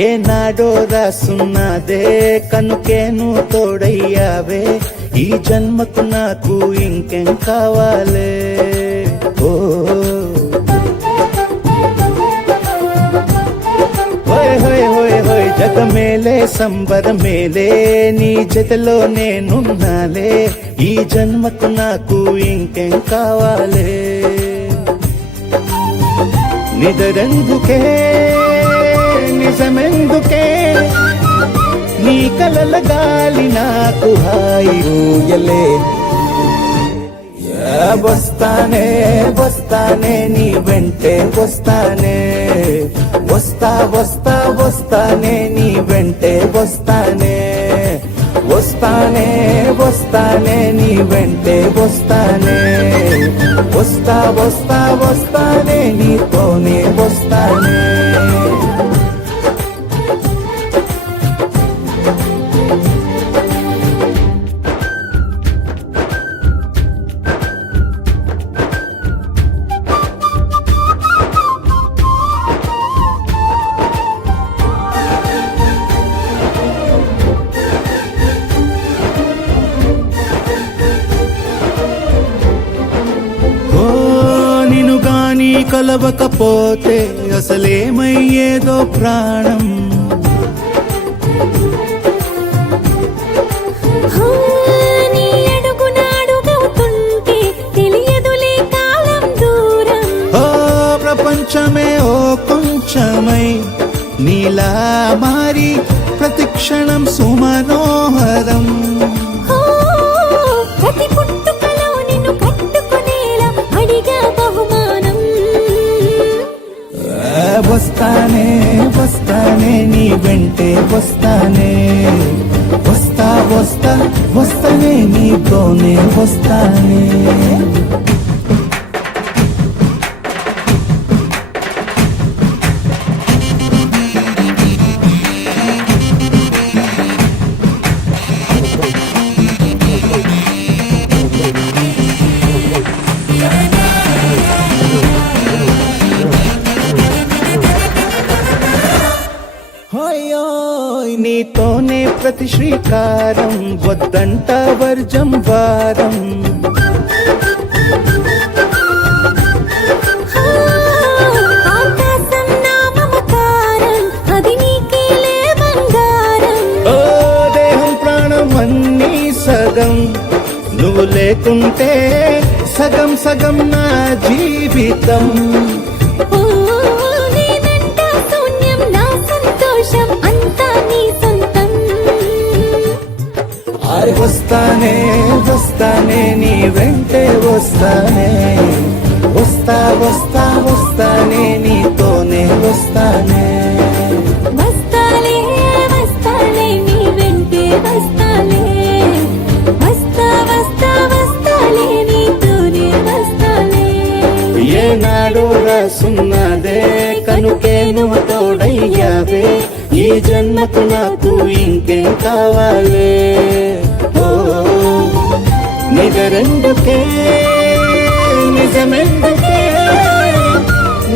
ఏనాడో రాసున్నదే కనుకేను తోడయ్యావే ఈ జన్మకు నాకు ఇంకేం కావాలే ఓ హోయ్ హోయ్ హోయ్ హోయ్ జగమేలే సంబరమేలే నీ జతలో నేనున్నాలే ఈ జన్మకు నాకు ఇంకేం కావాలే నిదరెందుకే నిజమెందుకే నీ కలల గాలి నాకు హాయి ఊయలే వస్తానే వస్తానే నీ వెంటే వస్తానే వస్తా వస్తా వస్తానే నీ వెంటే వస్తానే వస్తానే వస్తానే నీ వెంటే వస్తానే వస్తా వస్తా వస్తానే నీతోనే వస్తానే కలవకపోతే అసలేమయ్యేదో ప్రాణం నీ అడుగునాడుగవుతుంటే తెలియదులే కాలం దూరం ఓ ప్రపంచమే ఓ కొంచెమై నీలా మారి ప్రతిక్షణం సుమనోహరం ప్రతి పుట్టుకలో నిన్ను కట్టుకునేలా అడిగా బహుమానం వస్తానే వస్తానే నీ వెంటే వస్తానే వస్తా వస్తా వస్తానే నీతోనే వస్తానే నీతోనే ప్రతి శ్రీకారం వద్దంట వర్జం వారం ఆకాశం నా మమకారం అది నీకేలే బంగారం ఓ దేహం ప్రాణం అన్నీ సగం నువ్వు లేకుంటే సగం సగం నా జీవితం వస్తానే వస్తానే నీ వెంటే వస్తానే వస్తా వస్తా వస్తానే నీతోనే వస్తానే వస్తాలే వస్తాలే నీ వెంటే వస్తాలే వస్తా వస్తా వస్తాలే నీతోనే వస్తాలే ఏనాడు రాసున్నదే కనుకేను తోడయ్యావే ఈ జన్మకు నాకు ఇంకేం కావాలే నిజరెందుకే నిజమెందుకే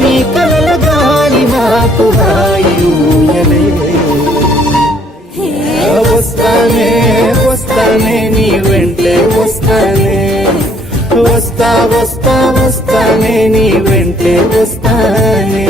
నీ కలల గాలి నాకు హాయి ఊయలే వస్తానే వస్తానే నీ వెంటే వస్తానే వస్తా వస్తా వస్తానే నీ వెంటే వస్తానే